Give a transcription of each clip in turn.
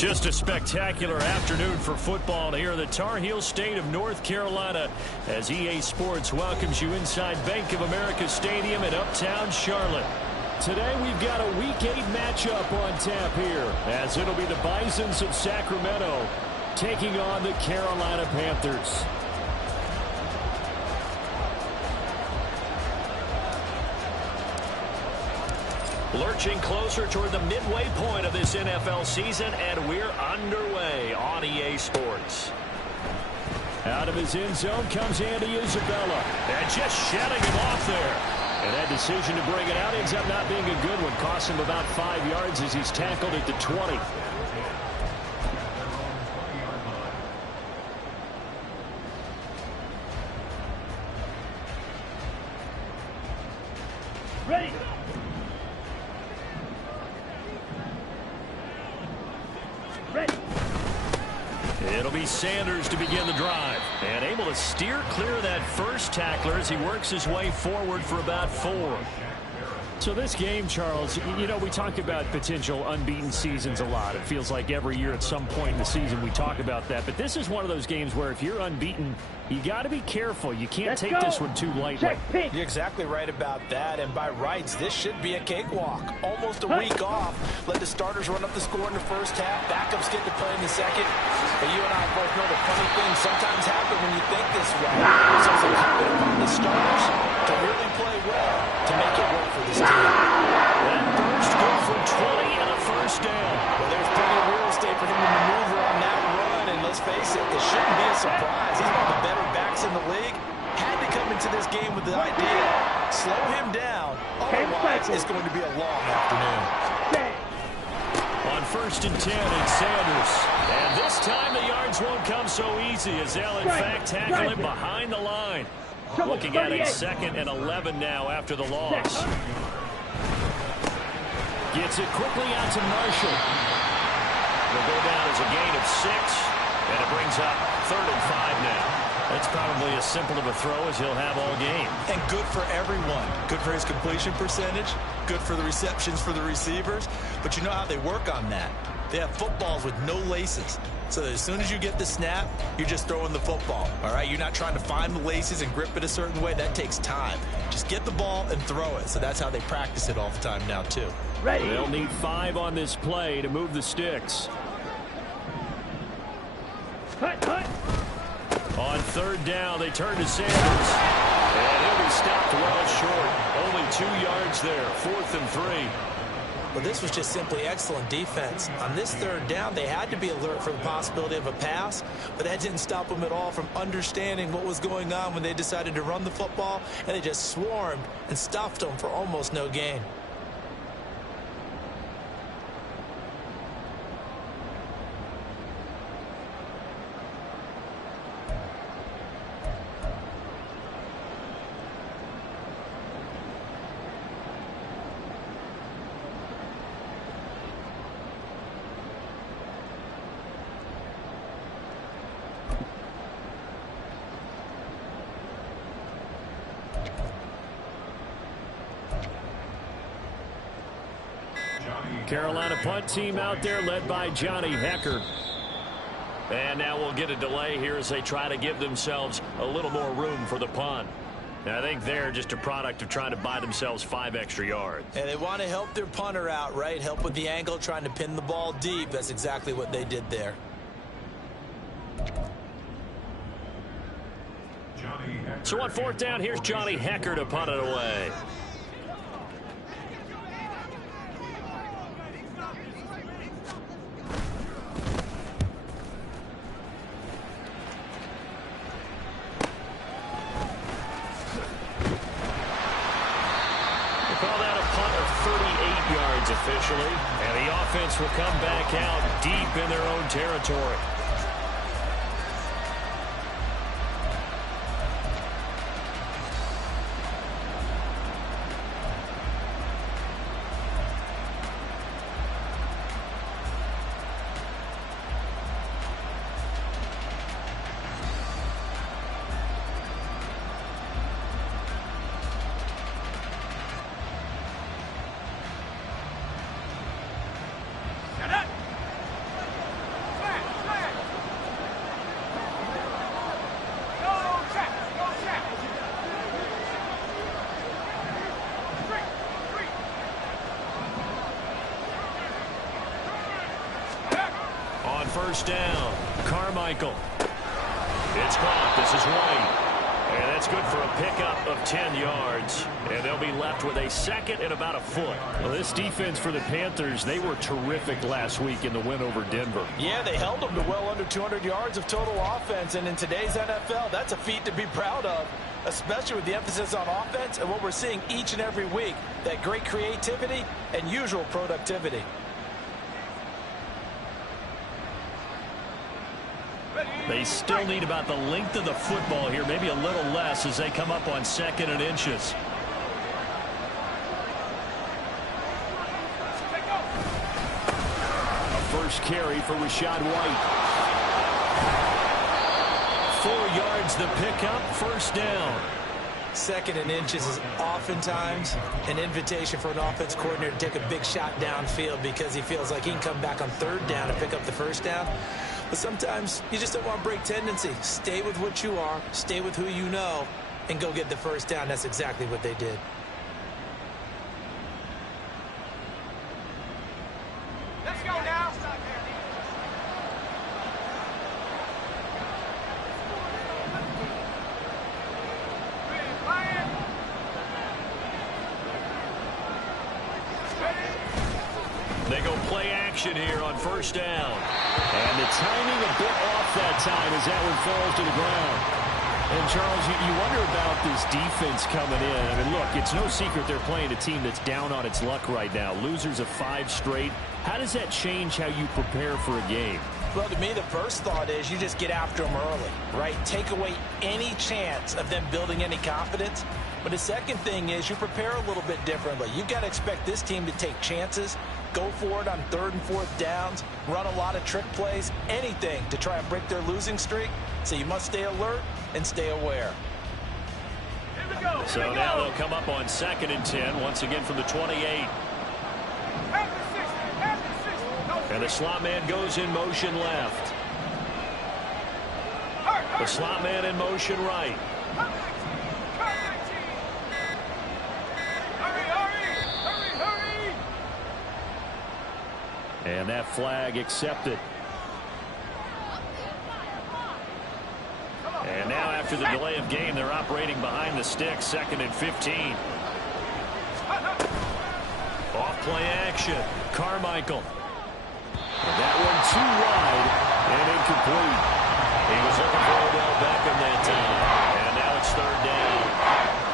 Just a spectacular afternoon for football here in the Tar Heel state of North Carolina as EA Sports welcomes you inside Bank of America Stadium in Uptown Charlotte. Today we've got a Week 8 matchup on tap here as it'll be the Bisons of Sacramento taking on the Carolina Panthers. Lurching closer toward the midway point of this NFL season, and we're underway on EA Sports. Out of his end zone comes Andy Isabella, and just shutting him off there. And that decision to bring it out ends up not being a good one. Cost him about 5 yards as he's tackled at the 20. Ready. It'll be Sanders to begin the drive, and able to steer clear of that first tackler as he works his way forward for about 4. So this game, Charles, you know, we talk about potential unbeaten seasons a lot. It feels like every year at some point in the season we talk about that. But this is one of those games where if you're unbeaten, you got to be careful. You can't take this one too lightly. You're exactly right about that. And by rights, this should be a cakewalk. Almost a week off. Let the starters run up the score in the first half. Backups get to play in the second. But you and I both know the funny things sometimes happen when you think this way. So it's incumbent upon the starters to really play well to make it work for this team. That burst good for 20 and a first down. Well, there's plenty of real estate for him to maneuver on that run. And let's face it, this shouldn't be a surprise. He's one of the better backs in the league. Had to come into this game with the idea, slow him down. Otherwise, it's going to be a long afternoon. On 1st and 10, it's Sanders. And this time the yards won't come so easy as they'll in fact tackle him behind the line. Looking at a 2nd and 11 now after the loss. Gets it quickly out to Marshall. Will go down as a gain of 6, and it brings up 3rd and 5 now. That's probably as simple of a throw as he'll have all game. And good for everyone. Good for his completion percentage. Good for the receptions for the receivers. But you know how they work on that. They have footballs with no laces. So that as soon as you get the snap, you're just throwing the football. All right? You're not trying to find the laces and grip it a certain way. That takes time. Just get the ball and throw it. So that's how they practice it all the time now, too. Ready. They'll need 5 on this play to move the sticks. On 3rd down, they turn to Sanders. And he'll be stopped well short. Only 2 yards there. 4th and 3. Well, this was just simply excellent defense. On this 3rd down, they had to be alert for the possibility of a pass, but that didn't stop them at all from understanding what was going on when they decided to run the football, and they just swarmed and stuffed them for almost no gain. Carolina punt team out there led by Johnny Hecker. And now we'll get a delay here as they try to give themselves a little more room for the punt. And I think they're just a product of trying to buy themselves 5 extra yards. And they want to help their punter out, right? Help with the angle, trying to pin the ball deep. That's exactly what they did there. So on 4th down, here's Johnny Hecker to punt it away. Officially, and the offense will come back out deep in their own territory. first down. Carmichael. It's caught. This is White. And that's good for a pickup of 10 yards. And they'll be left with a second and about a foot. Well, this defense for the Panthers, they were terrific last week in the win over Denver. Yeah, they held them to well under 200 yards of total offense. And in today's NFL, that's a feat to be proud of, especially with the emphasis on offense and what we're seeing each and every week, that great creativity and usual productivity. They still need about the length of the football here, maybe a little less as they come up on 2nd and inches. A first carry for Rachaad White. 4 yards the pickup, first down. 2nd and inches is oftentimes an invitation for an offense coordinator to take a big shot downfield because he feels like he can come back on 3rd down and pick up the first down. But sometimes you just don't want to break tendency. Stay with what you are, stay with who you know, and go get the first down. That's exactly what they did. Let's go now. They go play action here on first down. And the timing a bit off that time as that one falls to the ground. And, Charles, you wonder about this defense coming in. I mean, look, it's no secret they're playing a team that's down on its luck right now. Losers of 5 straight. How does that change how you prepare for a game? Well, to me, the first thought is you just get after them early, right? Take away any chance of them building any confidence. But the second thing is you prepare a little bit differently. You've got to expect this team to take chances, go for it on 3rd and 4th downs, run a lot of trick plays, anything to try and break their losing streak. So you must stay alert and stay aware. So now they'll come up on 2nd and 10, once again from the 28. And the slot man goes in motion left. The slot man in motion right. And that flag accepted. And now after the delay of game, they're operating behind the sticks, 2nd and 15. Off play action. Carmichael. And that one too wide and incomplete. He was looking for Odell Beckham that time. And now it's 3rd down.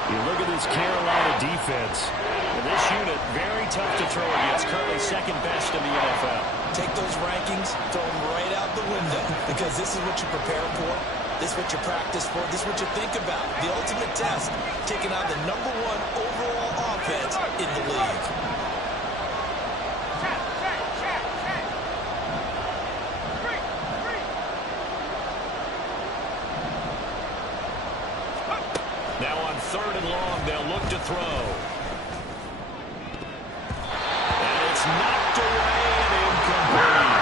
You look at this Carolina defense. And this unit, very tough to throw against. Currently 2nd best in the NFL. Take those rankings, throw them right out the window, because this is what you prepare for. This is what you practice for. This is what you think about. The ultimate test, taking on the #1 overall offense in the league. Now on 3rd and long, they'll look to throw. And it's knocked away and incomplete.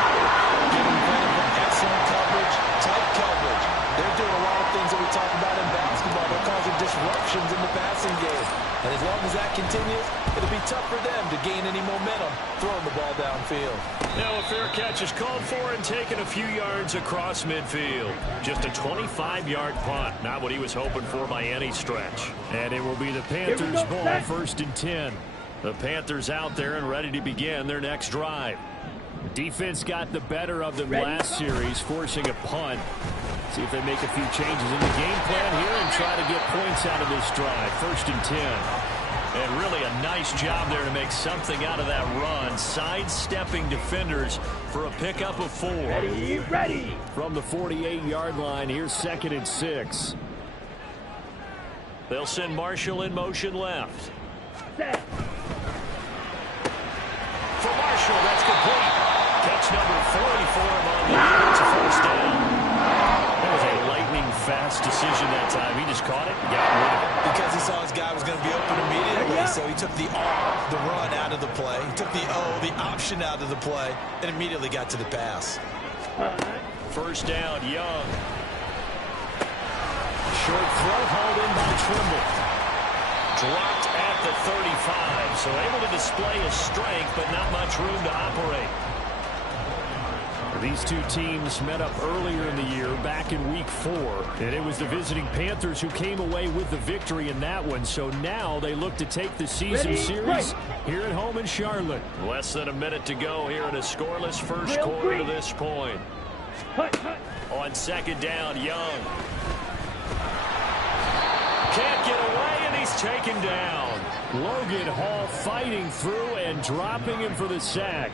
Giving credit for excellent coverage, tight coverage. They're doing a lot of things that we talk about in basketball. They're causing disruptions in the passing game. And as long as that continues, it'll be tough for them to gain any momentum throwing the ball downfield. Now a fair catch is called for and taken a few yards across midfield. Just a 25-yard punt. Not what he was hoping for by any stretch. And it will be the Panthers' ball, 1st and 10. The Panthers out there and ready to begin their next drive. Defense got the better of them last series, forcing a punt. See if they make a few changes in the game plan here and try to get points out of this drive. 1st and 10. And really a nice job there to make something out of that run. Sidestepping defenders for a pickup of 4. Ready. From the 48-yard line, here's 2nd and 6. They'll send Marshall in motion left. Set. For Marshall, that's complete. Catch number 44 on the year. It's a first down. That was a lightning-fast decision that time. He just caught it and got rid of it. Because he saw his guy was going to be open immediately, so he took the R, the run, out of the play. He took the O, the option, out of the play, and immediately got to the pass. First down, Young. Short throw hauled in by Trimble. Dropped at the 35, so able to display his strength, but not much room to operate. These two teams met up earlier in the year, back in Week 4. And it was the visiting Panthers who came away with the victory in that one. So now they look to take the season series here at home in Charlotte. Less than a minute to go here in a scoreless first quarter to this point. On second down, Young. Can't get away, and he's taken down. Logan Hall fighting through and dropping him for the sack.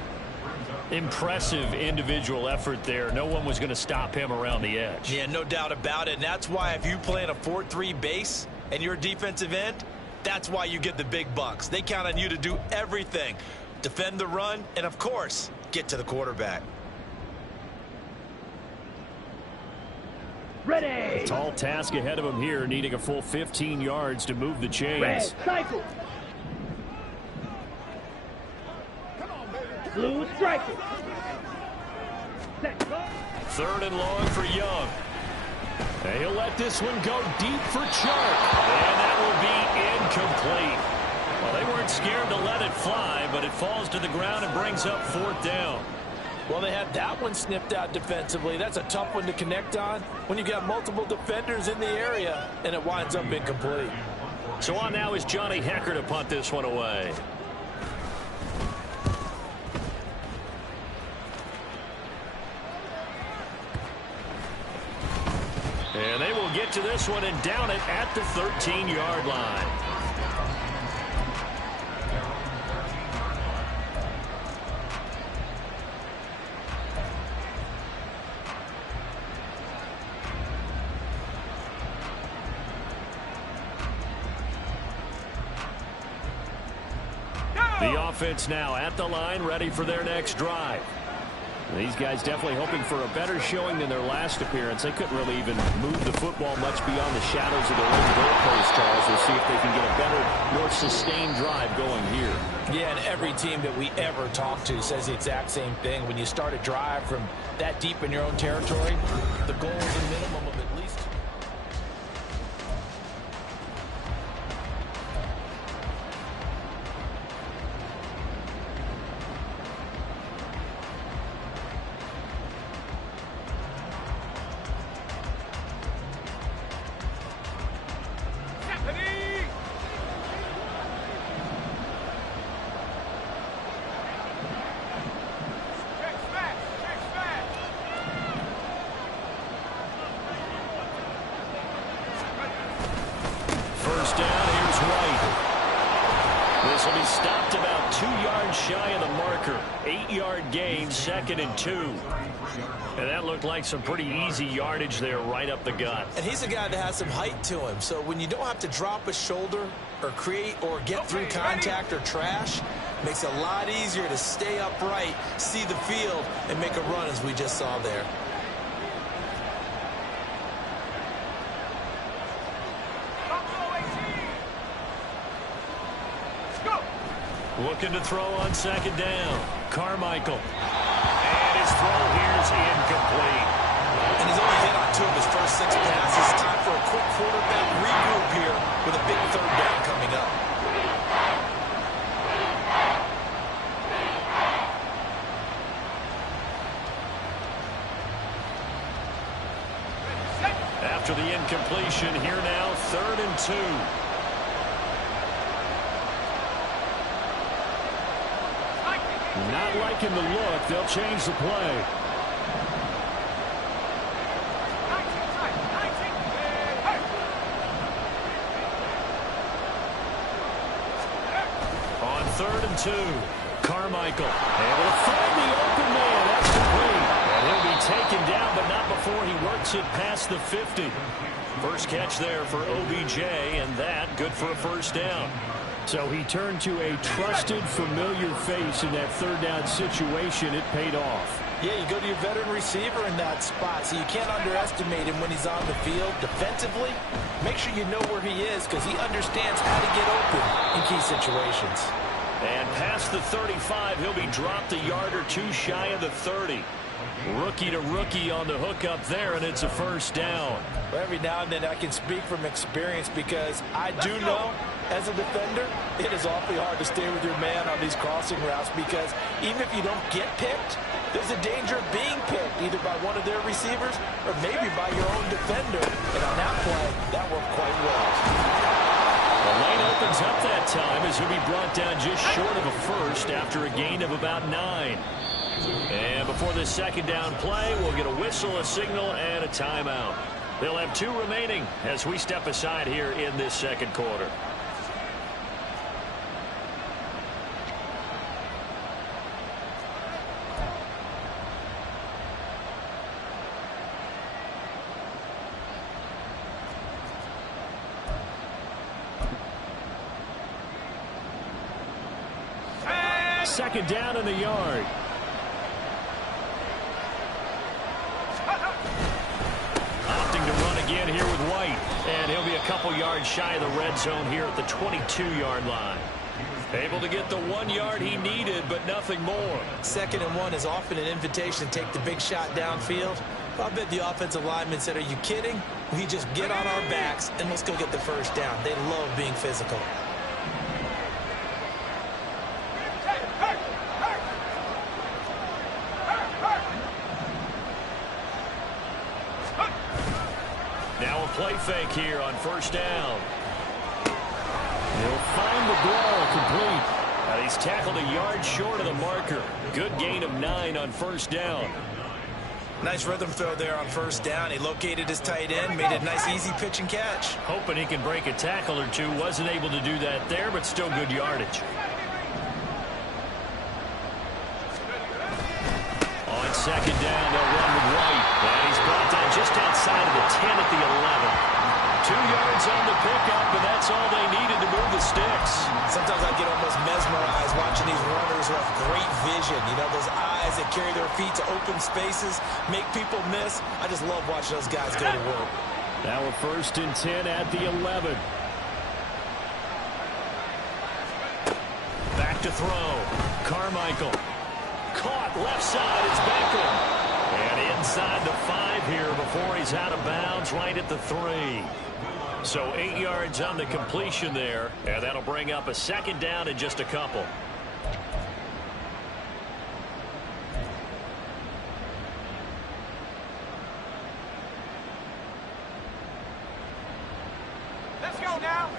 Impressive individual effort there. No one was going to stop him around the edge. Yeah, no doubt about it. And that's why if you play in a 4-3 base and you're a defensive end, that's why you get the big bucks. They count on you to do everything. Defend the run and, of course, get to the quarterback. Ready. Tall task ahead of him here, needing a full 15 yards to move the chains. Red cycle. Blue striker. Third and long for Young. And he'll let this one go deep for Chark. And that will be incomplete. Well, they weren't scared to let it fly, but it falls to the ground and brings up fourth down. Well, they had that one snipped out defensively. That's a tough one to connect on when you got multiple defenders in the area, and it winds up incomplete. So on now is Johnny Hecker to punt this one away. And they will get to this one and down it at the 13-yard line. The offense now at the line, ready for their next drive. These guys definitely hoping for a better showing than their last appearance. They couldn't really even move the football much beyond the shadows of their own goalpost, Charles. We'll see if they can get a better, more sustained drive going here. Yeah, and every team that we ever talk to says the exact same thing. When you start a drive from that deep in your own territory, the goal is a minimum of at least... First down, here's White. This will be stopped about 2 yards shy of the marker. 8-yard gain, 2nd and 2. And that looked like some pretty easy yardage there right up the gut. And he's a guy that has some height to him. So when you don't have to drop a shoulder or create or get through contact or trash, makes it a lot easier to stay upright, see the field, and make a run as we just saw there. Looking to throw on second down. Carmichael. And his throw here is incomplete. And he's only hit on 2 of his first 6 passes. Time for a quick quarterback regroup here with a big third down coming up. After the incompletion, here now, 3rd and 2. Not liking the look. They'll change the play. On 3rd and 2, Carmichael able to find the open man. That's complete. And he'll be taken down, but not before he works it past the 50. First catch there for OBJ, and that good for a first down. So he turned to a trusted, familiar face in that 3rd down situation. It paid off. Yeah, you go to your veteran receiver in that spot, so you can't underestimate him when he's on the field. Defensively, make sure you know where he is because he understands how to get open in key situations. And past the 35, he'll be dropped a yard or 2 shy of the 30. Rookie to rookie on the hookup there, and it's a first down. Every now and then I can speak from experience because I do know As a defender, it is awfully hard to stay with your man on these crossing routes because even if you don't get picked, there's a danger of being picked either by one of their receivers or maybe by your own defender. And on that play, that worked quite well. The lane opens up that time as he'll be brought down just short of a first after a gain of about 9. And before this second down play, we'll get a whistle, a signal, and a timeout. They'll have 2 remaining as we step aside here in this second quarter. Second down in the yard. Opting to run again here with White. And he'll be a couple yards shy of the red zone here at the 22-yard line. Able to get the 1 yard he needed, but nothing more. 2nd and 1 is often an invitation to take the big shot downfield. I bet the offensive lineman said, are you kidding? We just get on our backs and let's go get the first down. They love being physical. Now a play fake here on first down. He'll find the ball complete. And he's tackled a yard short of the marker. Good gain of 9 on first down. Nice rhythm throw there on first down. He located his tight end, made a nice easy pitch and catch. Hoping he can break a tackle or two. Wasn't able to do that there, but still good yardage. On second down, they'll run with White. And he's brought down just outside of the 10 at the 11. 2 yards on the pickup, and that's all they needed to move the sticks. Sometimes I get almost mesmerized watching these runners who have great vision. You know, those eyes that carry their feet to open spaces, make people miss. I just love watching those guys go to work. Now a 1st and 10 at the 11. Back to throw. Carmichael. Caught left side. It's Beckham. And inside the 5 here before he's out of bounds right at the 3. So 8 yards on the completion there. And that'll bring up a second down in just a couple. Let's go now.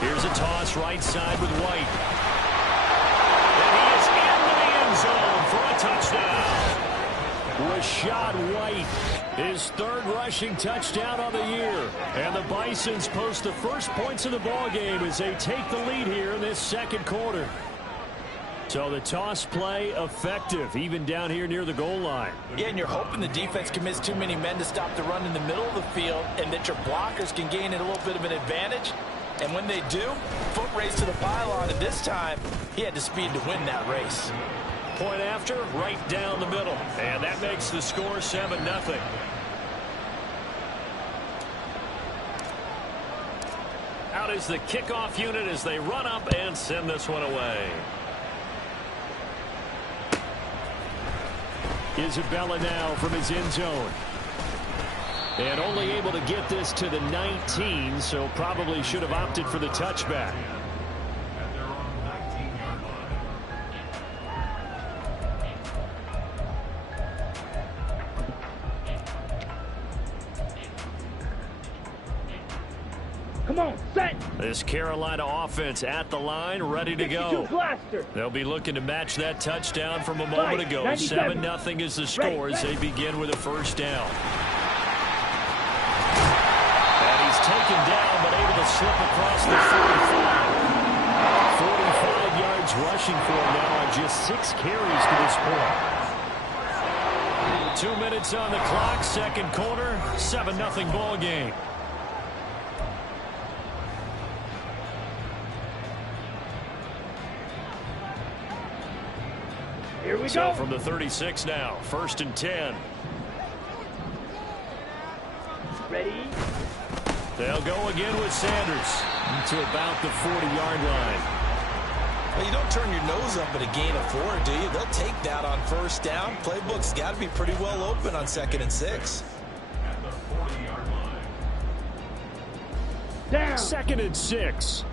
Here's a toss right side with White. And he is into the end zone for a touchdown. Rashad White, his 3rd rushing touchdown on the year. And the Bisons post the first points of the ball game as they take the lead here in this second quarter. So the toss play effective, even down here near the goal line. Yeah, and you're hoping the defense commits too many men to stop the run in the middle of the field and that your blockers can gain a little bit of an advantage. And when they do, foot race to the pylon, and this time he had the speed to win that race. Point after, right down the middle. And that makes the score 7-0. Out is the kickoff unit as they run up and send this one away. Isabella now from his end zone. And only able to get this to the 19, so probably should have opted for the touchback. Come on, set. This Carolina offense at the line, ready to go. They'll be looking to match that touchdown from a moment ago. 7-0 is the score as they begin with a first down. And he's taken down, but able to slip across the 45. 45 yards rushing for him now on just 6 carries to this point. 2 minutes on the clock, second quarter, 7-0 ball game. Here we So go. from the 36 now, 1st and 10. Ready? They'll go again with Sanders to about the 40-yard line. Well, you don't turn your nose up at a gain of 4, do you? They'll take that on first down. Playbook's got to be pretty well open on 2nd and 6. Down. 2nd and 6.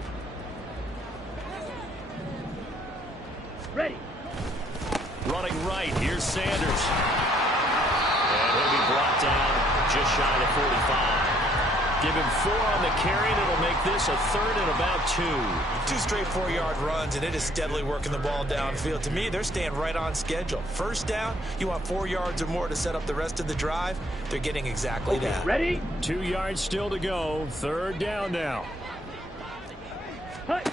Ready. Running right, here's Sanders. And he'll be brought down just shy of 45. Give him 4 on the carry, and it'll make this a 3rd and about 2. 2 straight 4-yard runs, and it is steadily working the ball downfield. To me, they're staying right on schedule. First down, you want 4 yards or more to set up the rest of the drive. They're getting exactly that. Ready? 2 yards still to go. 3rd down now. Hut.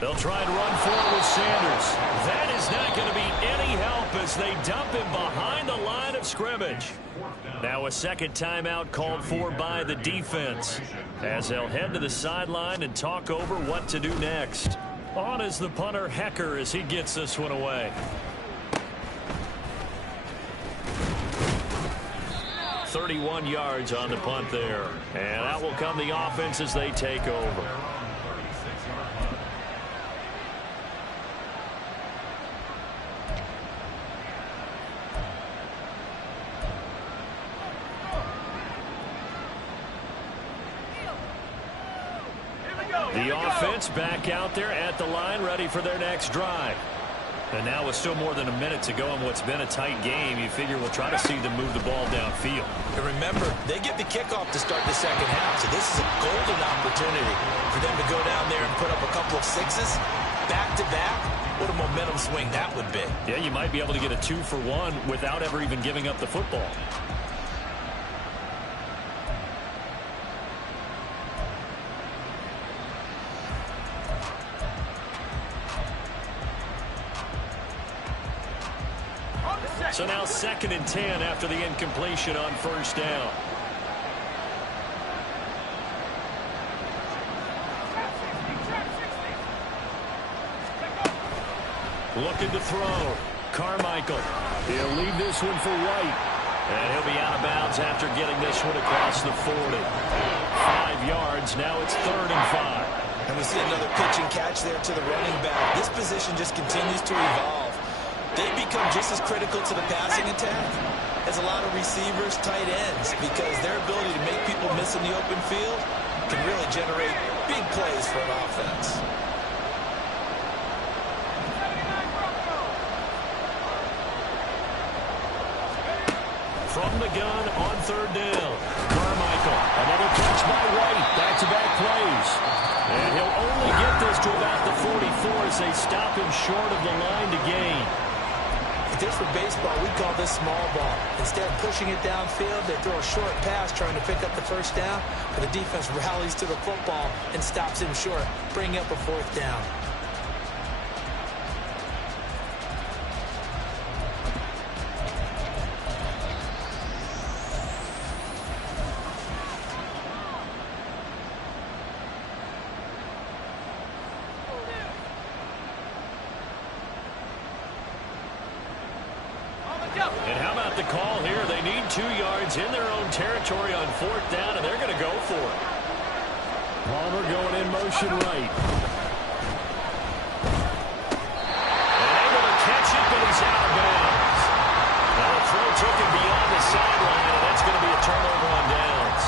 They'll try and run forward with Sanders. That is not going to be any help as they dump him behind the line of scrimmage. Now a second timeout called for by the defense as they'll head to the sideline and talk over what to do next. On is the punter Hecker as he gets this one away. 31 yards on the punt there. And out will come the offense as they take over. The offense back out there at the line, ready for their next drive. And now with still more than a minute to go in what's been a tight game, you figure we'll try to see them move the ball downfield. And remember, they get the kickoff to start the second half, so this is a golden opportunity for them to go down there and put up a couple of 6s back-to-back. What a momentum swing that would be. Yeah, you might be able to get a 2-for-1 without ever even giving up the football. So now 2nd and 10 after the incompletion on first down. Looking to throw. Carmichael. He'll leave this one for White. And he'll be out of bounds after getting this one across the 40. 5 yards. Now it's 3rd and 5. And we see another pitch and catch there to the running back. This position just continues to evolve. They become just as critical to the passing attack as a lot of receivers, tight ends, because their ability to make people miss in the open field can really generate big plays for an offense. From the gun on 3rd down. Carmichael. Another catch by White. Back-to-back plays. And he'll only get this to about the 44 as they stop him short of the line to gain. If this were baseball, we'd call this small ball. Instead of pushing it downfield, they throw a short pass trying to pick up the first down, but the defense rallies to the football and stops him short, bringing up a 4th down. And how about the call here? They need 2 yards in their own territory on 4th down, and they're going to go for it. Palmer going in motion right. And able to catch it, but he's out of bounds. Now the throw took him beyond the sideline, and that's going to be a turnover on downs.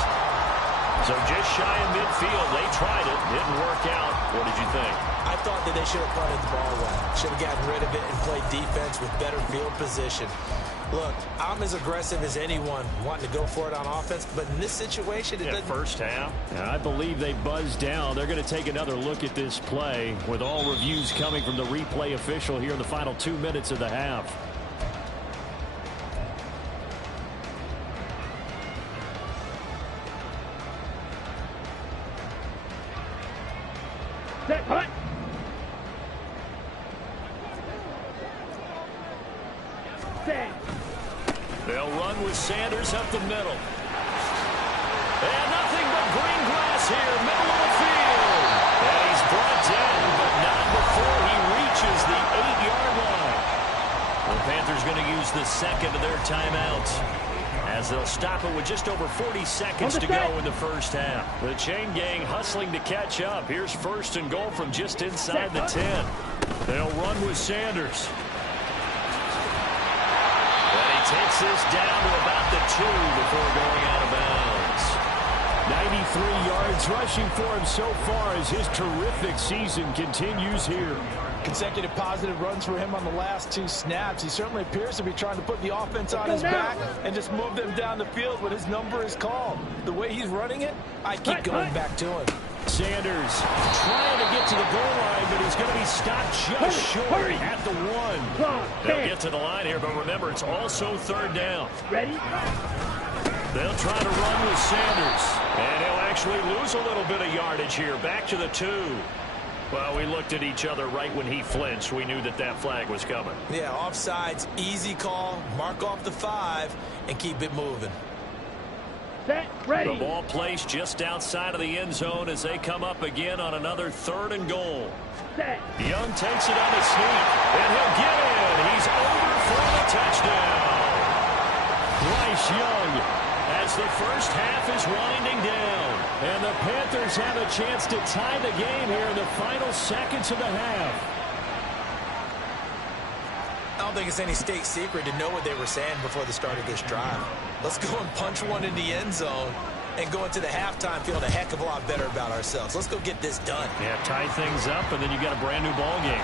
So just shy of midfield. They tried it. Didn't work out. What did you think? I thought that they should have punted the ball away. Should have gotten rid of it and played defense with better field position. Look, I'm as aggressive as anyone wanting to go for it on offense, but in this situation, it doesn't. First half. And I believe they buzzed down. They're going to take another look at this play with all reviews coming from the replay official here in the final 2 minutes of the half. Set, punt. Set. They'll run with Sanders up the middle. And nothing but green grass here, middle of the field. And he's brought down, but not before he reaches the 8-yard line. The Panthers going to use the second of their timeouts as as they'll stop it with just over 40 seconds to go in the first half. The chain gang hustling to catch up. Here's first and goal from just inside the 10. They'll run with Sanders. And he takes this down to about the 2 before going out of bounds. 93 yards rushing for him so far as his terrific season continues here. Consecutive positive runs for him on the last 2 snaps. He certainly appears to be trying to put the offense on his back and just move them down the field when his number is called. The way he's running it, I keep going back to him. Sanders trying to get to the goal line, but he's going to be stopped just short at the 1. They'll get to the line here, but remember, it's also third down. Ready? They'll try to run with Sanders, and he'll actually lose a little bit of yardage here. Back to the 2. Well, we looked at each other right when he flinched. We knew that that flag was coming. Yeah, offsides, easy call. Mark off the 5 and keep it moving. Set, ready. The ball placed just outside of the end zone as they come up again on another 3rd and goal. Set. Young takes it on the sneak, and he'll get in. He's over for the touchdown. Bryce Young, as the first half is winding down. and the Panthers have a chance to tie the game here in the final seconds of the half. I don't think it's any state secret to know what they were saying before the start of this drive. Let's go and punch one in the end zone and go into the halftime feeling a heck of a lot better about ourselves. Let's go get this done. Yeah, tie things up, and then you got a brand new ball game.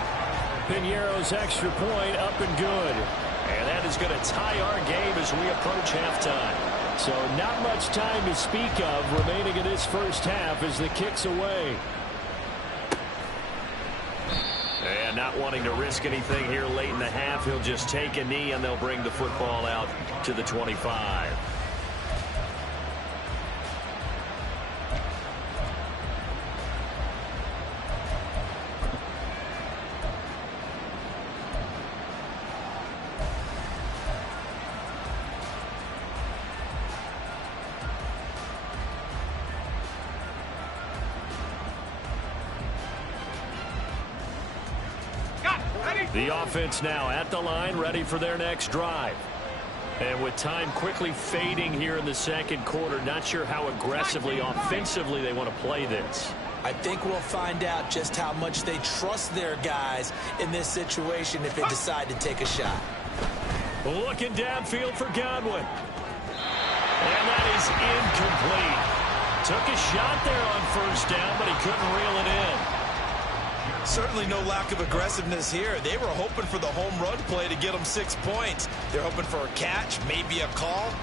Piñeiro's extra point up and good. And that is going to tie our game as we approach halftime. So not much time to speak of remaining in this first half as the kick's away. And not wanting to risk anything here late in the half, he'll just take a knee and they'll bring the football out to the 25. The offense now at the line, ready for their next drive. And with time quickly fading here in the second quarter, not sure how aggressively, offensively they want to play this. I think we'll find out just how much they trust their guys in this situation if they decide to take a shot. Looking downfield for Godwin. And that is incomplete. Took a shot there on first down, but he couldn't reel it in. Certainly no lack of aggressiveness here. They were hoping for the home run play to get them 6 points. They're hoping for a catch, maybe a call,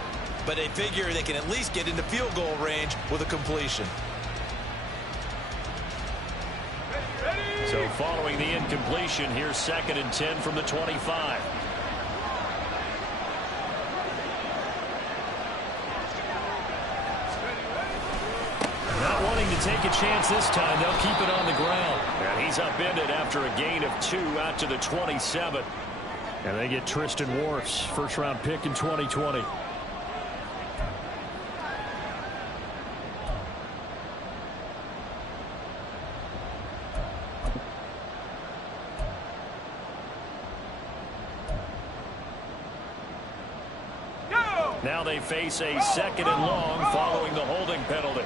but they figure they can at least get into field goal range with a completion. So following the incompletion, here's 2nd and 10 from the 25. Not wanting to take a chance this time, they'll keep it on the ground. And he's upended after a gain of 2 out to the 27. And they get Tristan Wirfs, first-round pick in 2020. Now they face a 2nd and long following the holding penalty.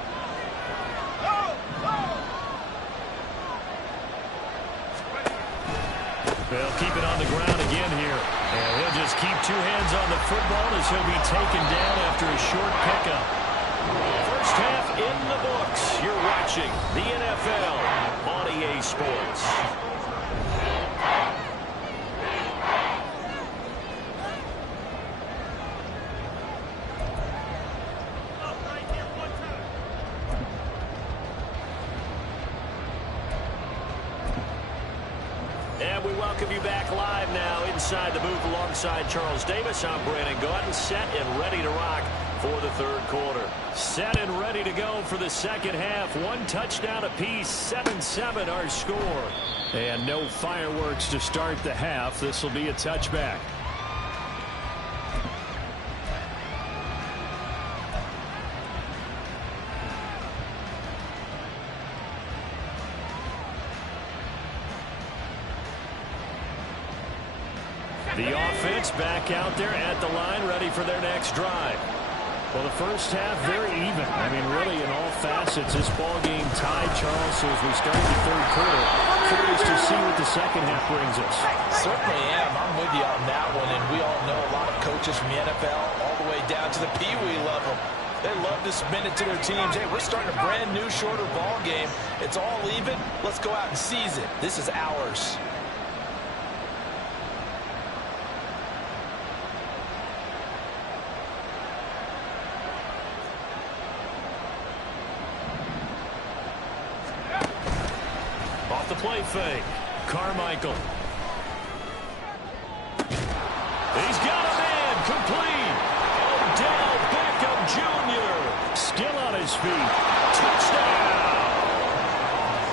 They'll keep it on the ground again here. And he'll just keep 2 hands on the football as he'll be taken down after a short pickup. First half in the books. You're watching the NFL on EA Sports. And we welcome you back live now inside the booth alongside Charles Davis. I'm Brandon Gaudin, set and ready to rock for the third quarter. Set and ready to go for the second half. 1 touchdown apiece, 7-7 our score. And no fireworks to start the half. This will be a touchback. The offense back out there at the line, ready for their next drive. Well, the first half, very even. I mean, really, in all facets, this ball game tied, Charles. So as we start the third quarter, curious to see what the second half brings us. Certainly am. I'm with you on that one. And we all know a lot of coaches from the NFL all the way down to the Pee-wee level. They love to spin it to their teams. Hey, we're starting a brand new, shorter ball game. It's all even. Let's go out and seize it. This is ours. Off the play fake. Carmichael. He's got a man. Complete. Odell Beckham Jr. Still on his feet. Touchdown.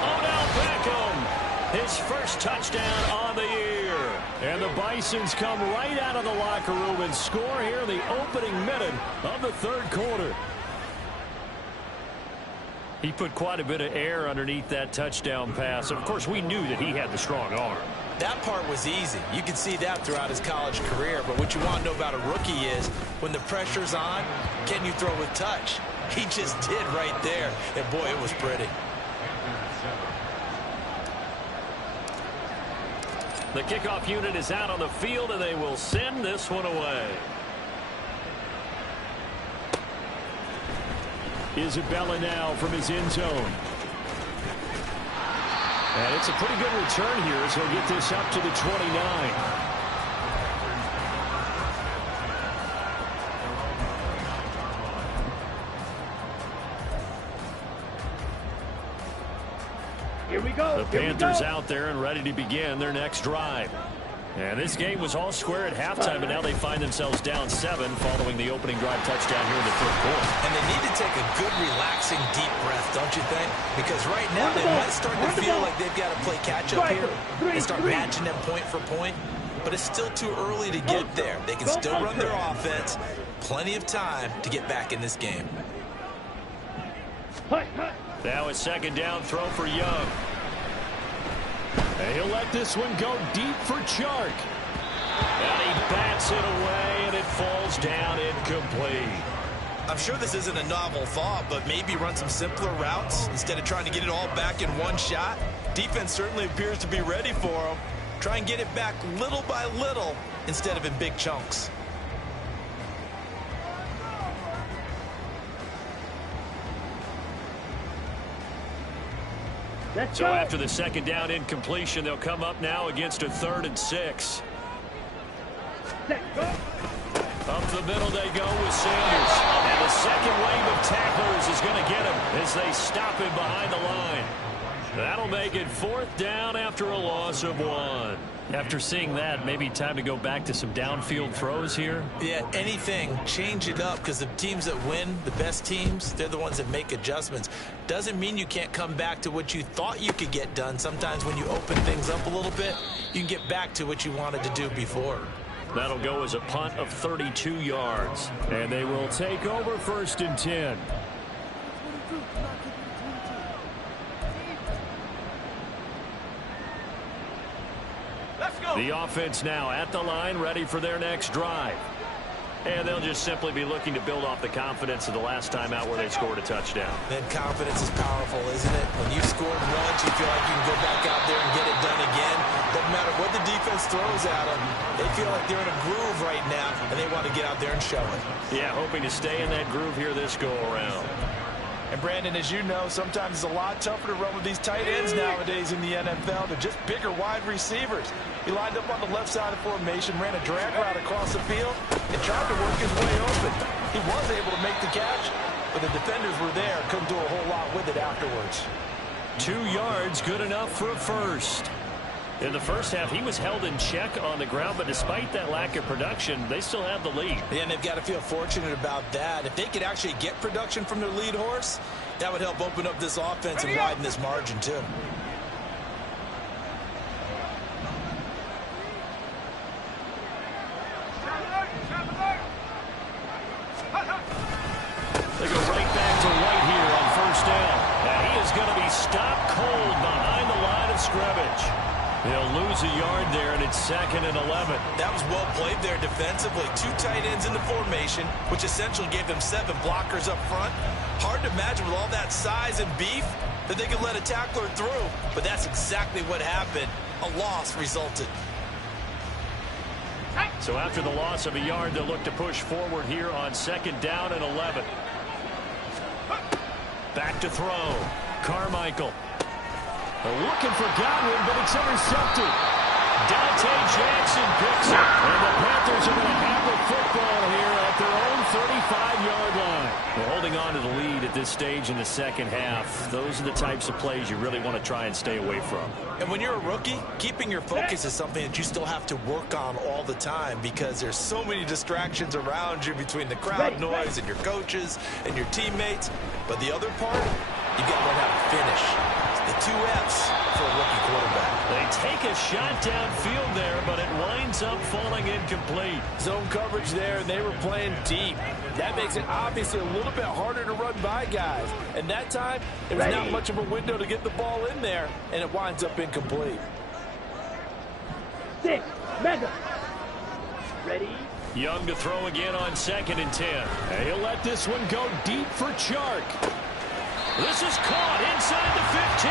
Odell Beckham. His first touchdown on the year. And the Bisons come right out of the locker room and score here in the opening minute of the third quarter. He put quite a bit of air underneath that touchdown pass. Of course, we knew that he had the strong arm. That part was easy. You can see that throughout his college career. But what you want to know about a rookie is when the pressure's on, can you throw with touch? He just did right there. And, boy, it was pretty. The kickoff unit is out on the field, and they will send this one away. Isabella now from his end zone. And it's a pretty good return here as he'll get this up to the 29. Here we go. The Panthers out there and ready to begin their next drive. And this game was all square at halftime, but now they find themselves down 7 following the opening drive touchdown here in the third quarter. And they need to take a good, relaxing, deep breath, don't you think? Because right now they might start to feel like they've got to play catch-up here and start matching them point for point. But it's still too early to get there. They can still run their offense. Plenty of time to get back in this game. Now a second down throw for Young. And he'll let this one go deep for Chark. And he bats it away, and it falls down incomplete. I'm sure this isn't a novel thought, but maybe run some simpler routes instead of trying to get it all back in one shot. Defense certainly appears to be ready for him. Try and get it back little by little instead of in big chunks. So after the second down incompletion, they'll come up now against a 3rd and 6. Up the middle they go with Sanders. And the second wave of tacklers is going to get him as they stop him behind the line. That'll make it 4th down after a loss of 1. After seeing that, maybe time to go back to some downfield throws here. Yeah, anything. Change it up because the teams that win, the best teams, they're the ones that make adjustments. Doesn't mean you can't come back to what you thought you could get done. Sometimes when you open things up a little bit, you can get back to what you wanted to do before. That'll go as a punt of 32 yards. And they will take over 1st and 10. The offense now at the line, ready for their next drive. And they'll just simply be looking to build off the confidence of the last time out where they scored a touchdown. Then confidence is powerful, isn't it? When you've scored once, you feel like you can go back out there and get it done again. Doesn't matter what the defense throws at them. They feel like they're in a groove right now, and they want to get out there and show it. Yeah, hoping to stay in that groove here this go-around. And, Brandon, as you know, sometimes it's a lot tougher to run with these tight ends nowadays in the NFL. They're just bigger wide receivers. He lined up on the left side of formation, ran a drag route across the field, and tried to work his way open. He was able to make the catch, but the defenders were there. Couldn't do a whole lot with it afterwards. 2 yards, good enough for a first. In the first half, he was held in check on the ground, but despite that lack of production, they still have the lead. Yeah, and they've got to feel fortunate about that. If they could actually get production from their lead horse, that would help open up this offense and widen this margin, too. They go right back to White here on 1st down. And he is going to be stopped cold behind the line of scrimmage. They'll lose a yard there, and it's 2nd and 11. That was well played there defensively. 2 tight ends in the formation, which essentially gave them 7 blockers up front. Hard to imagine with all that size and beef that they could let a tackler through, but that's exactly what happened. A loss resulted. So after the loss of a yard, they'll look to push forward here on 2nd down and 11. Back to throw. Carmichael. They're looking for Godwin, but it's intercepted. Dante Jackson picks it. And the Panthers are going to have the football here at their own 35-yard line. They're holding on to the lead at this stage in the second half. Those are the types of plays you really want to try and stay away from. And when you're a rookie, keeping your focus is something that you still have to work on all the time because there's so many distractions around you between the crowd noise and your coaches and your teammates. But the other part, you got to learn how to finish. The 2 F's for a rookie quarterback. They take a shot downfield there, but it winds up falling incomplete. Zone coverage there, and they were playing deep. That makes it obviously a little bit harder to run by guys. And that time, there was not much of a window to get the ball in there, and it winds up incomplete. 6, mega. Ready? Young to throw again on 2nd and 10. And he'll let this one go deep for Chark. This is caught inside the 15.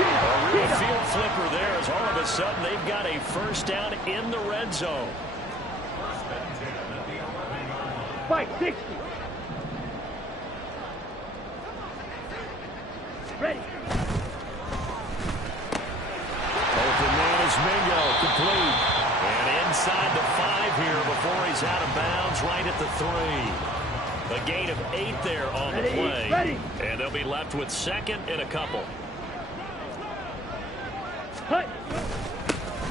A real field flipper there as all of a sudden they've got a first down in the red zone. 560. Ready. Open man is Mingo, complete. And inside the 5 here before he's out of bounds right at the 3. A gain of 8 there on the play. And they'll be left with 2nd and a couple.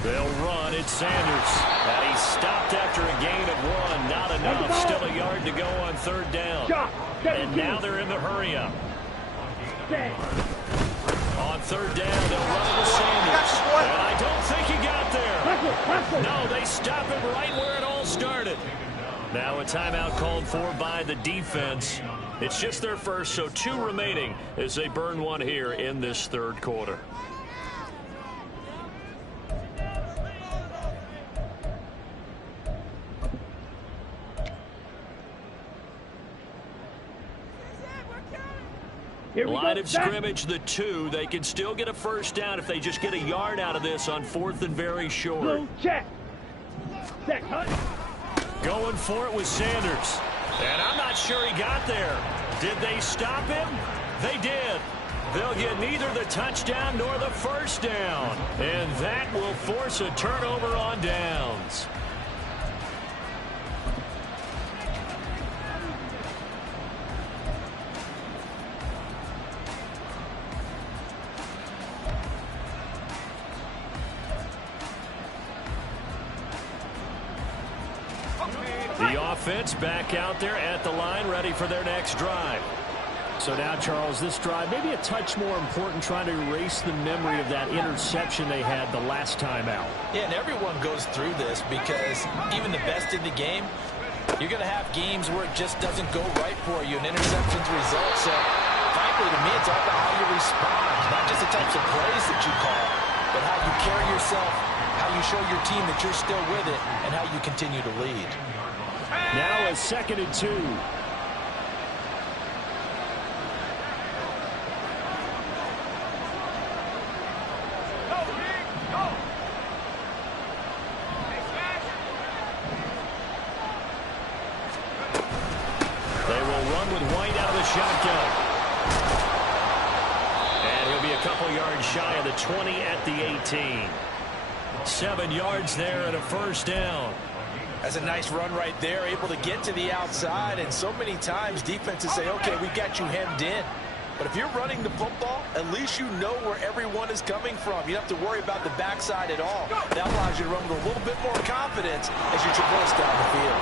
They'll run. It's Sanders. And he's stopped after a gain of 1. Not enough. Still a yard to go on 3rd down. And now they're in the hurry-up. On 3rd down, they'll run it with Sanders. And I don't think he got there. No, they stop him right where it all started. Now a timeout called for by the defense. It's just their first, so 2 remaining as they burn 1 here in this 3rd quarter. Line of scrimmage, the 2. They can still get a first down if they just get a yard out of this on 4th and very short. Check. Check, Hunt. Going for it with Sanders. And I'm not sure he got there. Did they stop him? They did. They'll get neither the touchdown nor the first down. And that will force a turnover on downs. The offense back out there at the line, ready for their next drive. So now, Charles, this drive maybe a touch more important, trying to erase the memory of that interception they had the last time out. Yeah, and everyone goes through this because even the best in the game, you're going to have games where it just doesn't go right for you, and interceptions result. So, frankly, to me, it's all about how you respond, not just the types of plays that you call, but how you carry yourself, how you show your team that you're still with it, and how you continue to lead. Now a 2nd and 2. They will run with White out of the shotgun. And he'll be a couple yards shy of the 20 at the 18. 7 yards there and a first down. That's a nice run right there, able to get to the outside. And so many times defenses say, okay, we got you hemmed in. But if you're running the football, at least you know where everyone is coming from. You don't have to worry about the backside at all. That allows you to run with a little bit more confidence as you traverse down the field.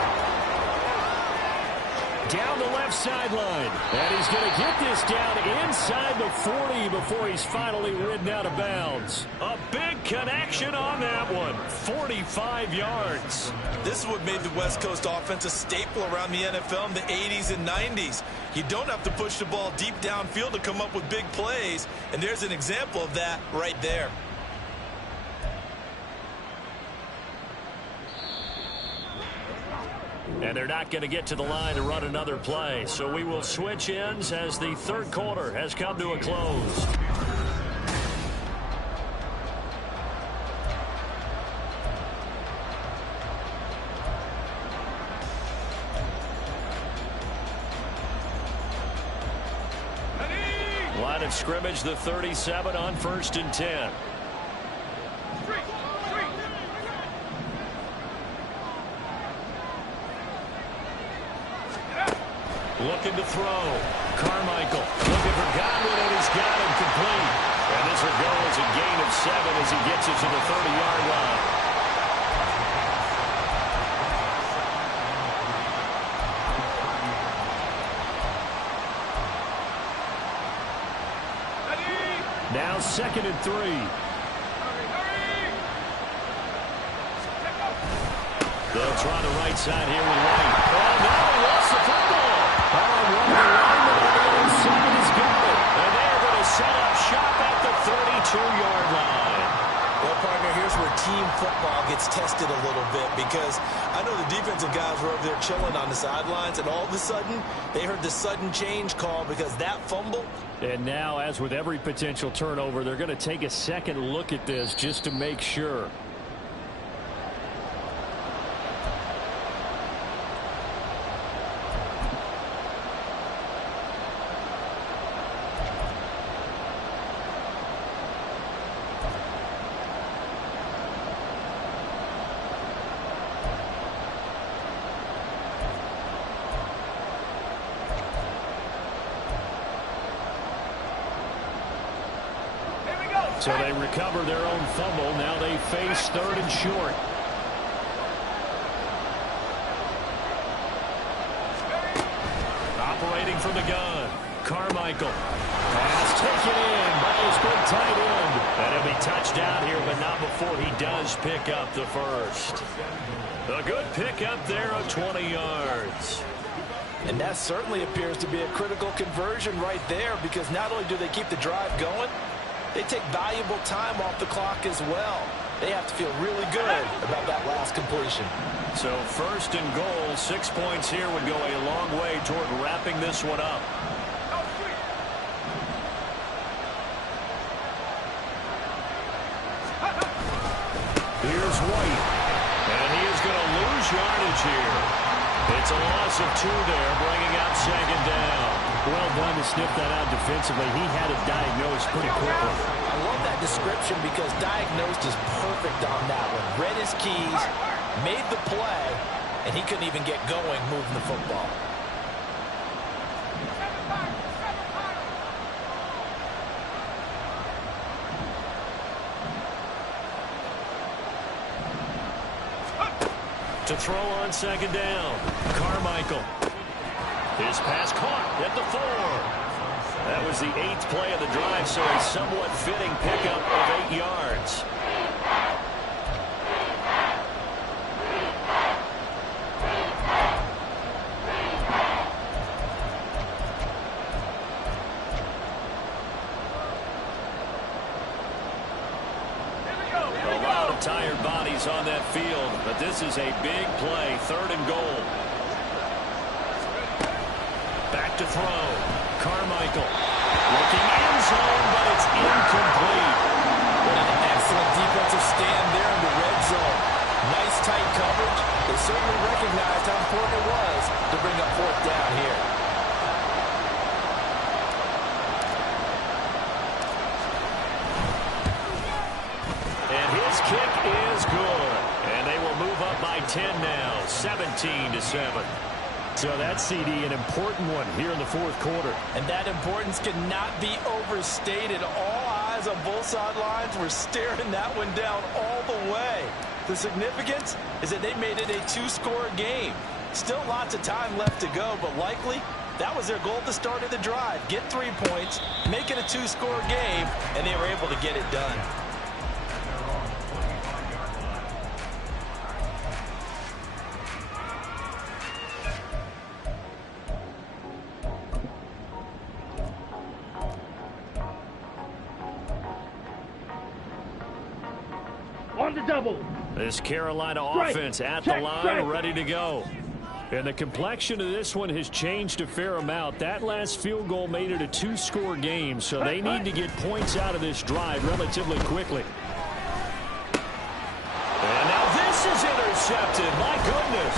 Down the left sideline. And he's going to get this down inside the 40 before he's finally ridden out of bounds. A big connection on that one. 45 yards. This is what made the West Coast offense a staple around the NFL in the 80s and 90s. You don't have to push the ball deep downfield to come up with big plays. And there's an example of that right there. And they're not going to get to the line to run another play. So we will switch ends as the third quarter has come to a close. Line of scrimmage, the 37 on 1st and 10. Looking to throw. Carmichael looking for Godwin, and he's got him complete. And this will go as a gain of 7 as he gets it to the 30-yard line. Now 2nd and 3. They'll try the right side here with White. Oh, no, he lost the football. Oh, one of the linemen on the other side has got it. And they're going to set up shop at the 32-yard line. Well, partner, here's where team football gets tested a little bit, because I know the defensive guys were over there chilling on the sidelines, and all of a sudden, they heard the sudden change call because that fumble. And now, as with every potential turnover, they're going to take a second look at this just to make sure. So they recover their own fumble. Now they face 3rd and short. Operating from the gun. Carmichael. Pass taken in by his big tight end. And he'll be touchdown here, but not before he does pick up the first. A good pickup there of 20 yards. And that certainly appears to be a critical conversion right there, because not only do they keep the drive going, they take valuable time off the clock as well. They have to feel really good about that last completion. So 1st and goal, 6 points here would go a long way toward wrapping this one up. Here's White. And he is going to lose yardage here. It's a loss of 2 there, bringing out 2nd down. Well done to sniff that out defensively. He had it diagnosed pretty quickly. I love that description, because diagnosed is perfect on that one. Read his keys, made the play, and he couldn't even get going moving the football. To throw on 2nd down. Carmichael. His pass caught at the 4. That was the 8th play of the drive, so a somewhat fitting pickup of 8 yards. A lot of tired bodies on that field, but this is a big play. 3rd and goal. Back to throw. Carmichael looking in zone, but it's incomplete. What an excellent defensive stand there in the red zone. Nice tight coverage. They certainly recognized how important it was to bring up 4th down here. And his kick is good. And they will move up by 10 now, 17-7. So that CD, an important one here in the 4th quarter. And that importance cannot be overstated. All eyes on both sidelines were staring that one down all the way. The significance is that they made it a 2-score game. Still lots of time left to go, but likely that was their goal at the start of the drive. Get 3 points, make it a 2-score game, and they were able to get it done. On the double. This Carolina Strike. offense at Check, the line, strike. ready to go. And the complexion of this one has changed a fair amount. That last field goal made it a 2-score game, so they need to get points out of this drive relatively quickly. And now this is intercepted. My goodness.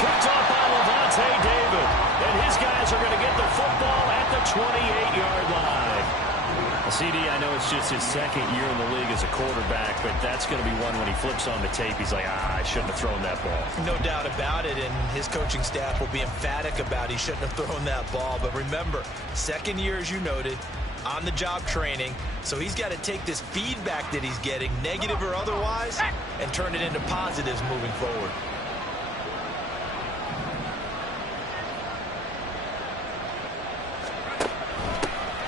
Picked off by Levante David. And his guys are going to get the football at the 28-yard line. CD, I know it's just his second year in the league as a quarterback, but that's going to be one when he flips on the tape, he's like, I shouldn't have thrown that ball. No doubt about it, and his coaching staff will be emphatic about he shouldn't have thrown that ball. But remember, second year, as you noted, on-the-job training, so he's got to take this feedback that he's getting, negative or otherwise, and turn it into positives moving forward.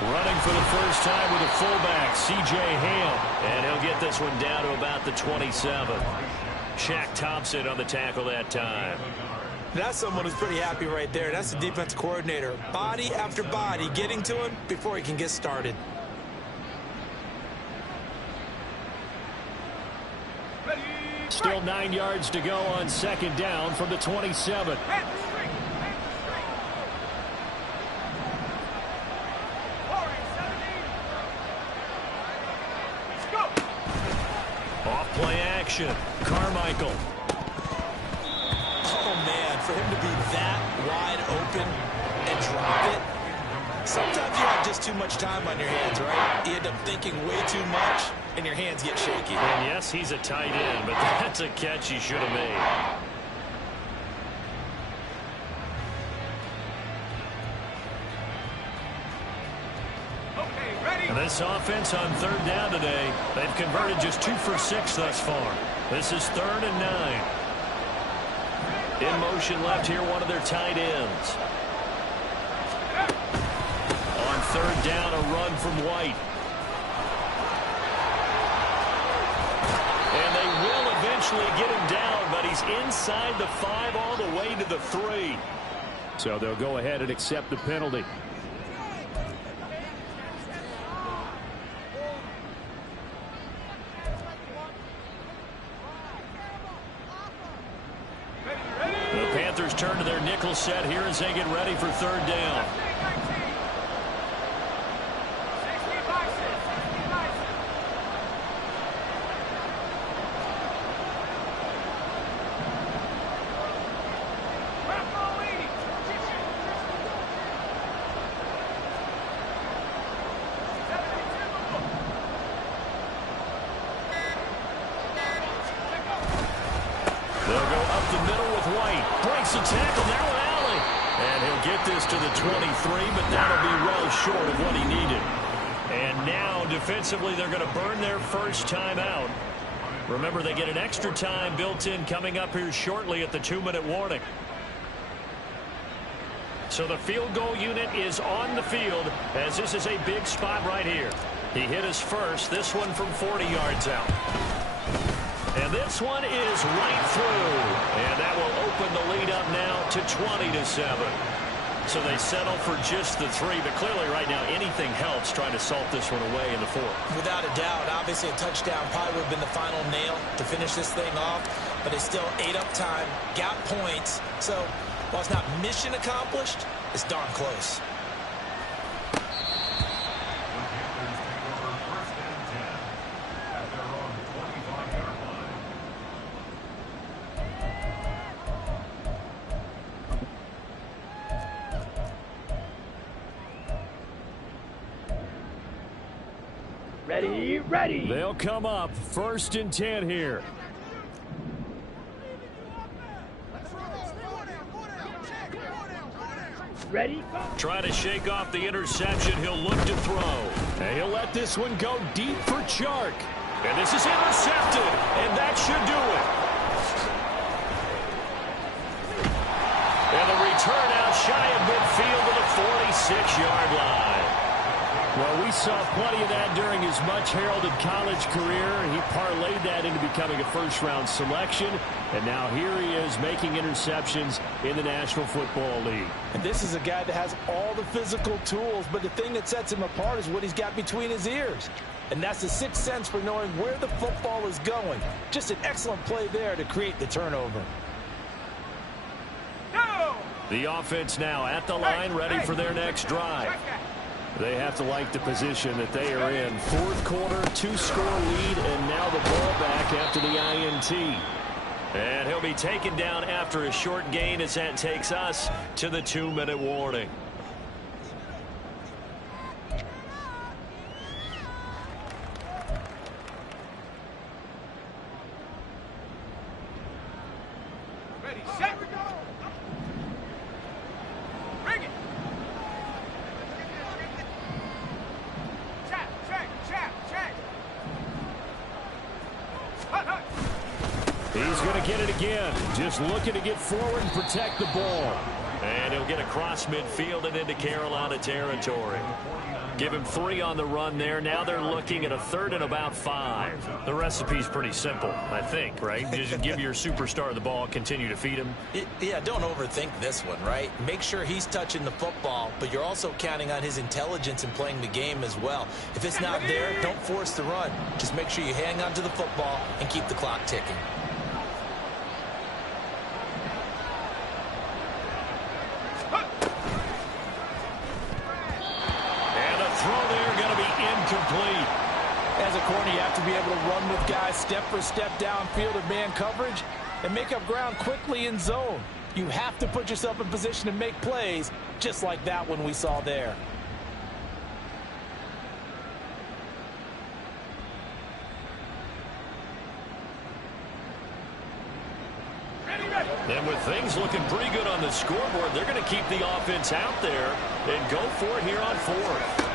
Running for the first time with a fullback, C.J. Ham. And he'll get this one down to about the 27. Shaq Thompson on the tackle that time. That's someone who's pretty happy right there. That's the defense coordinator. Body after body getting to him before he can get started. Still 9 yards to go on second down from the 27. Play action. Carmichael. Oh, man, for him to be that wide open and drop it. Sometimes you have just too much time on your hands, right? You end up thinking way too much, and your hands get shaky. And yes, he's a tight end, but that's a catch he should have made. And this offense on third down today, they've converted just 2 for 6 thus far. This is 3rd and 9. In motion left here, one of their tight ends. On third down, a run from White. And they will eventually get him down, but he's inside the 5 all the way to the 3. So they'll go ahead and accept the penalty. Turn to their nickel set here as they get ready for third down. They'll go up the middle with White. Breaks the tackle. Now an alley. And he'll get this to the 23, but that'll be well short of what he needed. And now, defensively, they're going to burn their first time out. Remember, they get an extra time built in coming up here shortly at the 2-minute warning. So the field goal unit is on the field as this is a big spot right here. He hit his first, this one from 40 yards out. And this one is right through. And that will open the lead up now to 20-7. So they settle for just the 3. But clearly right now anything helps trying to salt this one away in the 4th. Without a doubt, obviously a touchdown probably would have been the final nail to finish this thing off. But they still ate up time, got points. So while it's not mission accomplished, it's darn close. Ready. They'll come up 1st and 10 here. Ready. Trying to shake off the interception. He'll look to throw. And he'll let this one go deep for Chark. And this is intercepted. And that should do it. And the return out shy of midfield to the 46-yard line. Well, we saw plenty of that during his much-heralded college career. He parlayed that into becoming a first-round selection. And now here he is making interceptions in the National Football League. And this is a guy that has all the physical tools, but the thing that sets him apart is what he's got between his ears. And that's the sixth sense for knowing where the football is going. Just an excellent play there to create the turnover. The offense now at the line, ready for their next drive. They have to like the position that they are in. Fourth quarter, 2-score lead, and now the ball back after the INT. And he'll be taken down after a short gain as that takes us to the 2-minute warning. Ready, set. Bring it. Check. Hut. He's going to get it again. Just looking to get forward and protect the ball. And he'll get across midfield and into Carolina territory. Give him 3 on the run there. Now they're looking at a 3rd and about 5. The recipe's pretty simple, I think, right? Just give your superstar the ball, continue to feed him. Yeah, don't overthink this one, right? Make sure he's touching the football, but you're also counting on his intelligence in playing the game as well. If it's not there, don't force the run. Just make sure you hang on to the football and keep the clock ticking. Complete. As a corner, you have to be able to run with guys step for step downfield of man coverage and make up ground quickly in zone. You have to put yourself in position to make plays, just like that one we saw there. And with things looking pretty good on the scoreboard, they're going to keep the offense out there and go for it here on 4th.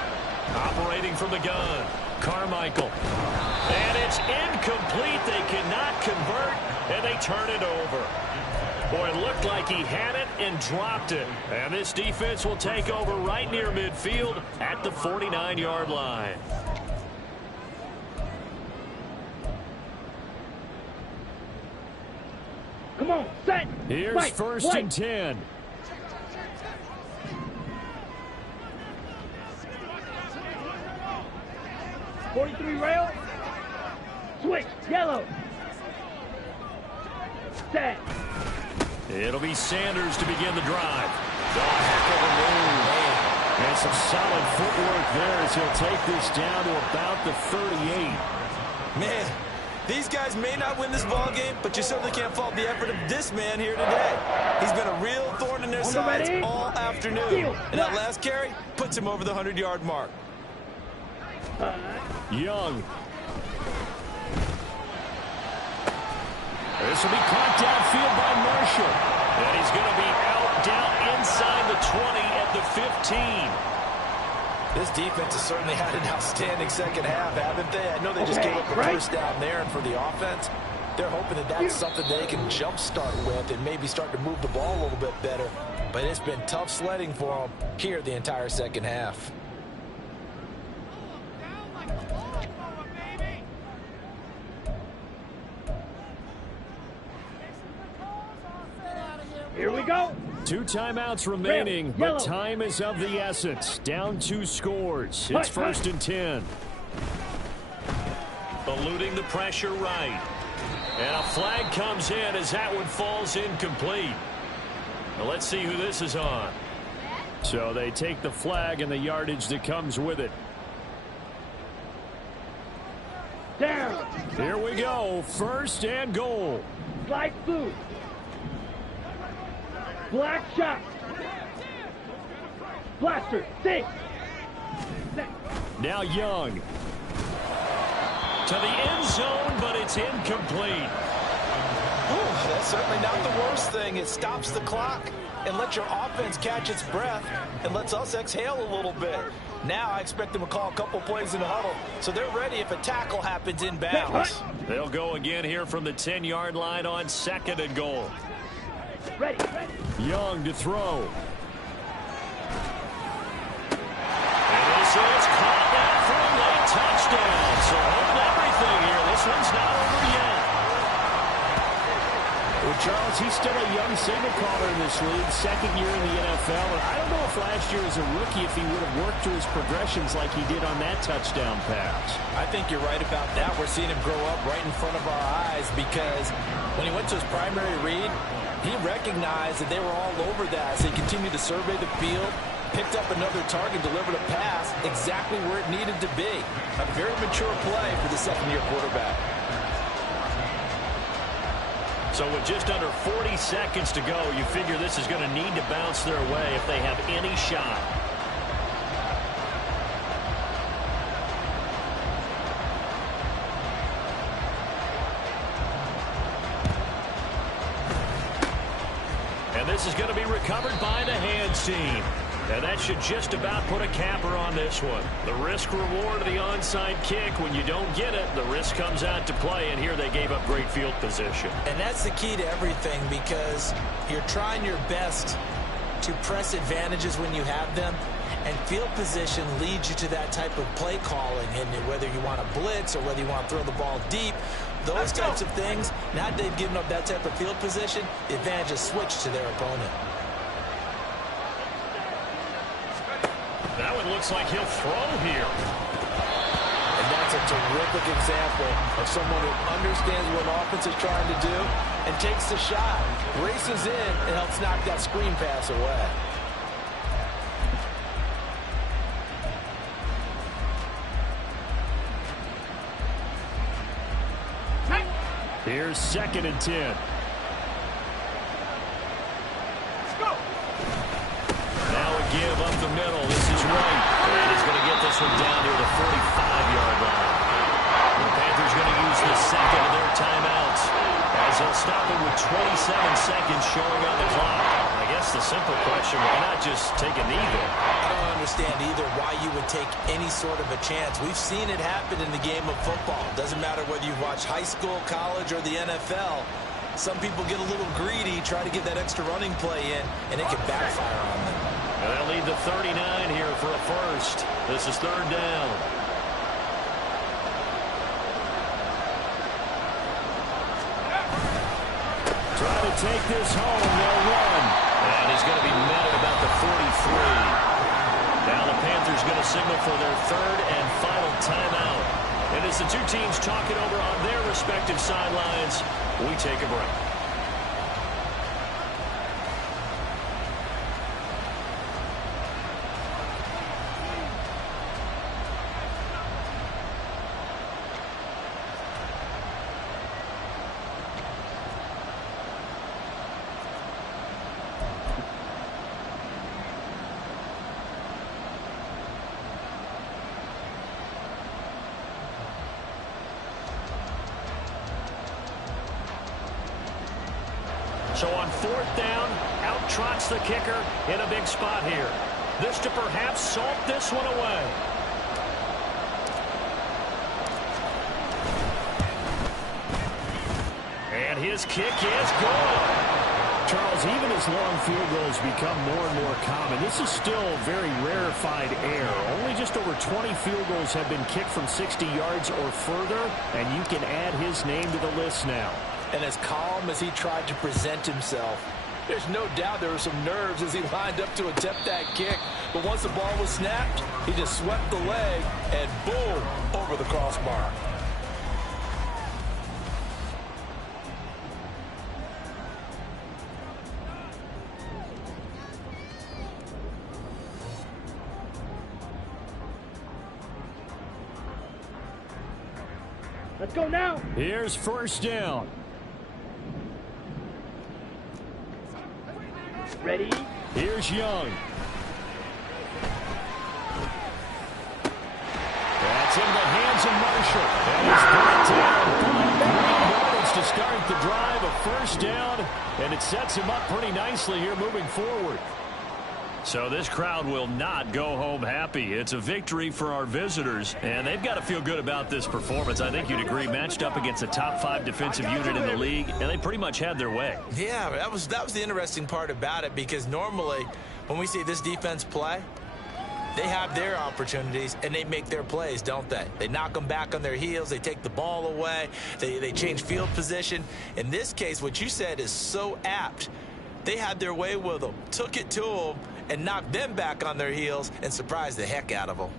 Operating from the gun, Carmichael. And it's incomplete. They cannot convert, and they turn it over. Boy, it looked like he had it and dropped it. And this defense will take over right near midfield at the 49-yard line. Come on, set. Here's Right, 1st right. and 10. '43 rail. Switch, yellow. Set. It'll be Sanders to begin the drive. Oh, heck of a move. And some solid footwork there as he'll take this down to about the 38. Man, these guys may not win this ball game, but you certainly can't fault the effort of this man here today. He's been a real thorn in their sides all afternoon. And that last carry puts him over the 100-yard mark. Young. This will be caught downfield by Marshall. And he's going to be out down inside the 20 at the 15. This defense has certainly had an outstanding second half, haven't they? I know they just gave up a first down there, and for the offense, they're hoping that that's something they can jumpstart with and maybe start to move the ball a little bit better. But it's been tough sledding for them here the entire second half. Here we go. 2 timeouts remaining, but time is of the essence. Down 2 scores. It's 1st and 10. Eluding the pressure right. And a flag comes in as that one falls incomplete. Now let's see who this is on. So they take the flag and the yardage that comes with it. Down. Here we go. 1st and goal. Slide through. Black shot. Blaster. 6. Now Young. To the end zone, but it's incomplete. Ooh, that's certainly not the worst thing. It stops the clock and lets your offense catch its breath and lets us exhale a little bit. Now I expect them to call a couple plays in the huddle, so they're ready if a tackle happens in bounds. They'll go again here from the 10-yard line on 2nd and goal. Ready. Young to throw. And this is caught down for a late touchdown. So holding everything here. This one's not over yet. Well, Charles, he's still a young signal caller in this league, 2nd year in the NFL. And I don't know if last year as a rookie if he would have worked through his progressions like he did on that touchdown pass. I think you're right about that. We're seeing him grow up right in front of our eyes because when he went to his primary read, He recognized that they were all over that, so he continued to survey the field, picked up another target, delivered a pass exactly where it needed to be. A very mature play for the second-year quarterback. So with just under 40 seconds to go, you figure this is going to need to bounce their way if they have any shot. And this is going to be recovered by the hands team. And that should just about put a capper on this one. The risk-reward of the onside kick, when you don't get it, the risk comes out to play, and here they gave up great field position. And that's the key to everything, because you're trying your best to press advantages when you have them, and field position leads you to that type of play calling, and whether you want to blitz or whether you want to throw the ball deep, those types of things, now that they've given up that type of field position, the advantage is switched to their opponent. That one looks like he'll throw here. And that's a terrific example of someone who understands what offense is trying to do and takes the shot, races in, and helps knock that screen pass away. Here's 2nd and 10. Let's go. Now a give up the middle. This is Wright. And he's going to get this one down near the 45-yard line. The Panthers going to use the second of their timeouts as they'll stop it with 27 seconds showing on the clock. I guess the simple question, why not just take a knee there? I don't understand either why you would take any sort of a chance. We've seen it happen in the game of football. Doesn't matter whether you watch high school, college, or the NFL. Some people get a little greedy, try to get that extra running play in, and it can backfire on them. And they'll lead the 39 here for a first. This is 3rd down. Try to take this home. They'll run. And he's going to be met at about the 43. Now the Panthers going to signal for their 3rd and final timeout. And as the two teams talk it over on their respective sidelines, we take a break. So on 4th down, out trots the kicker in a big spot here. This to perhaps salt this one away. And his kick is good. Charles, even as long field goals become more and more common, this is still very rarefied air. Only just over 20 field goals have been kicked from 60 yards or further, and you can add his name to the list now. And as calm as he tried to present himself, there's no doubt there were some nerves as he lined up to attempt that kick. But once the ball was snapped, he just swept the leg and boom, over the crossbar. Let's go now. Here's 1st down. Ready? Here's Young. That's in the hands of Marshall. And he's brought down. 5 yards to start the drive. A 1st down. And it sets him up pretty nicely here moving forward. So this crowd will not go home happy. It's a victory for our visitors, and they've got to feel good about this performance. I think you'd agree, matched up against a top 5 defensive unit in the league, and they pretty much had their way. Yeah, that was the interesting part about it, because normally when we see this defense play, they have their opportunities and they make their plays, don't they? They knock them back on their heels. They take the ball away. They change field position. In this case, what you said is so apt. They had their way with them, took it to them, and knocked them back on their heels and surprised the heck out of them.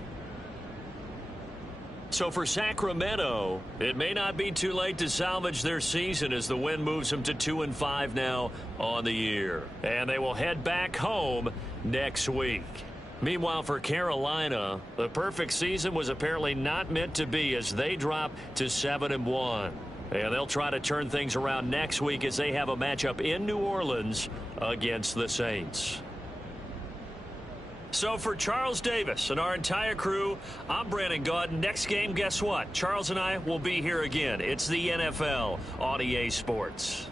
So for Sacramento, it may not be too late to salvage their season as the win moves them to 2-5 now on the year. And they will head back home next week. Meanwhile, for Carolina, the perfect season was apparently not meant to be as they drop to 7-1. And they'll try to turn things around next week as they have a matchup in New Orleans against the Saints. So for Charles Davis and our entire crew, I'm Brandon Gaudin. Next game, guess what? Charles and I will be here again. It's the NFL on EA Sports.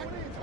Right.